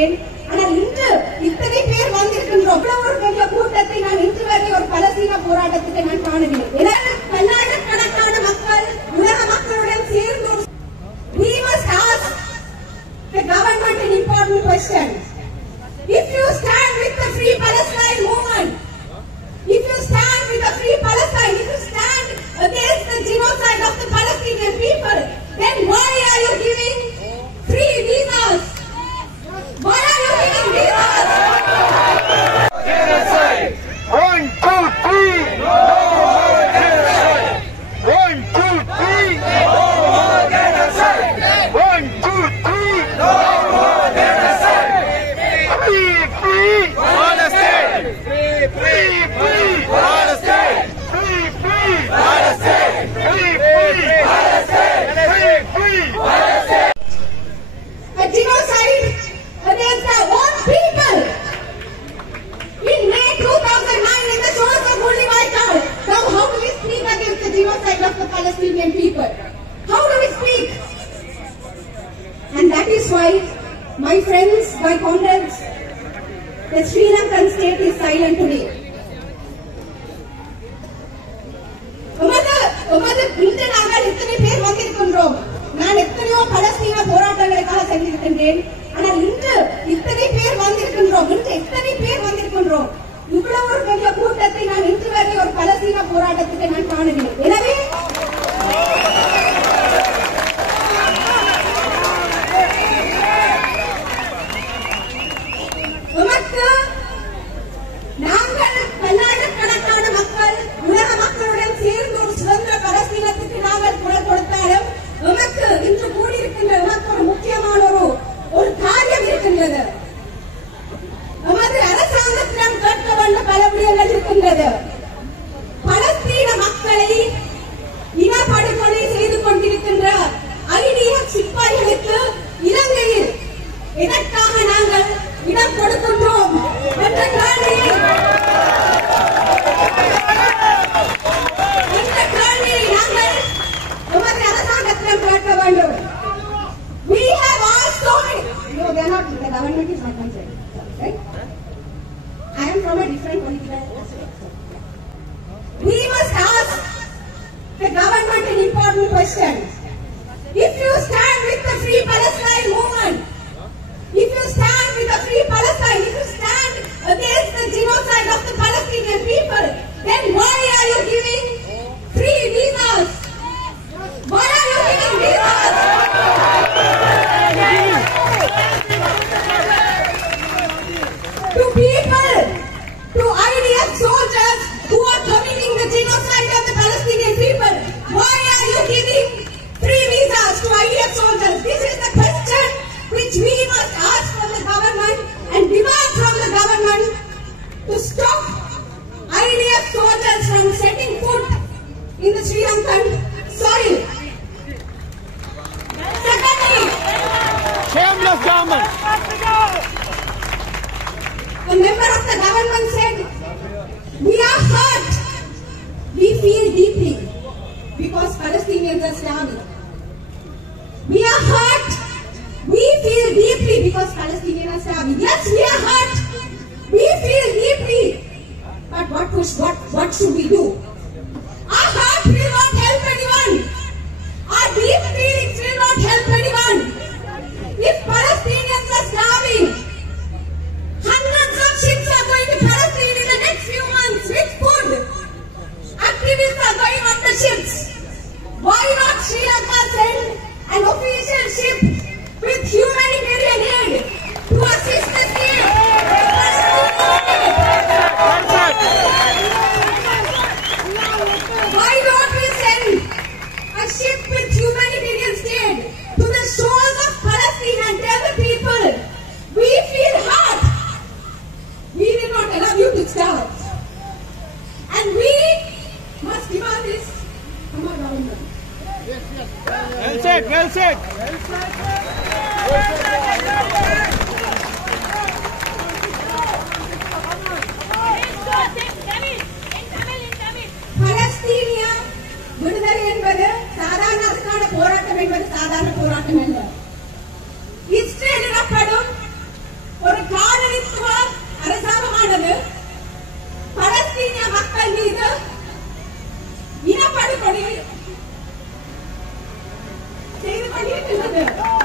செய்திருக்கின்றேன். ஆனால் இன்று இத்தனை பேர் வந்திருக்கின்றோம். ஒரு பெரிய கூட்டத்தை நான் இன்று வரை ஒரு பலஸ்தீன போராட்டத்துக்கு நான் காணவில்லை. பல்லாயிரக்கணக்கான மக்கள் உலக மக்களுடன் சேர்ந்து we must ask the government an important question. If you stand with the Free Palestine movement, if you stand with the Free Palestine, if you stand against the genocide of the Palestinian people, then why are you giving free visas? Why are you giving visas? Genocide! 1, 2, 3! No more genocide! 1, 2, 3! No more genocide! 1, 2, 3! No more genocide! Free, free! Palestine! Free, free! Free, Palestine! Free, free! Palestine! Free, free! Palestine! Free, free! Palestine! A genocide against our own people. In May 2009, in the shores of Holy Michael, now how do we speak against the genocide of the Palestinian people? How do we speak? And that is why, my friends, my comrades, the Sri Lankan state is silent today. இன்று நாங்கள் இத்தனை பேர் வந்திருக்கின்றோம். நான் எத்தனையோ பலஸ்தீன போராட்டங்களுக்காக சென்றிருக்கின்றேன். ஆனால் இன்று இத்தனை பேர் வந்திருக்கின்றோம். இன்று எத்தனை பேர் வந்திருக்கின்றோம். இவ்வளவு ஒரு பெரிய கூட்டத்தை நான் இன்று வரை ஒரு பலஸ்தீன போராட்டத்துக்கு நான் காணவில்லை. எனவே நாங்கள் பல்லாயிரக்கணக்கான மக்கள் உலக மக்களுடன் சேர்ந்து ஒரு சுதந்திர பலஸ்தீனத்துக்கு நாங்கள் குரல் கொடுத்தாலும் எமக்கு இன்று கூடியிருக்கின்ற எமக்கு ஒரு முக்கியமான ஒரு காரியம் இருக்கின்றது. நமது அரசாங்கத்திடம் கேட்க வேண்ட பல விடயங்கள் இருக்கின்றது. பலஸ்தீன மக்களை இனப்படுகொலை செய்து கொண்டிருக்கின்ற IDF சிப்பாய்களுக்கு இலங்கையில் எதற்காக நாங்கள் இடம் கொடுக்கின்றோம் என்ற கேள்வியை நாங்கள் நமது அரசாங்கத்திடம் கேட்க வேண்டும். We have also no, they are not. The government is not concerned, right? I am from a different political aspect. We must ask the government an important question. If you stand with the Free Palestine movement, if you stand with the Free Palestine, if you stand against the genocide of the Palestinian people, then why are you giving free visas? Why are you giving visas? To people, to IDF soldiers who are committing the genocide of the Palestinian people, why are you giving free visas to IDF soldiers? This is the question which we must ask from the government and demand from the government to stop IDF soldiers from setting foot in the Sri Lankan soil. Secondly, Shameless government! the member of the government said, we are hurt, we feel deeply because Palestinians are starving. We are hurt, we feel deeply because Palestinians are starving. Yes, we are hurt, we feel deeply, but what should we do? Our heart will not help anyone. Our deep feelings will not help anyone. If Palestinians are starving, hundreds of ships are going to Palestine in the next few months with food. Activists are going on the ships. Why not Sri Lanka send an official ship with humanitarian aid to assist the state? Why don't we send a ship with humanitarian aid to the shores of Palestine and tell the people, we feel hurt. We will not allow you to starve. And we must demand this from our government. Well said, well said! பலஸ்தீனிய விடுதலை என்பது சாதாரண அதுக்கான போராட்டம் என்பது சாதாரண போராட்டம் அல்ல. இஸ்ரேல் எனப்படும் other.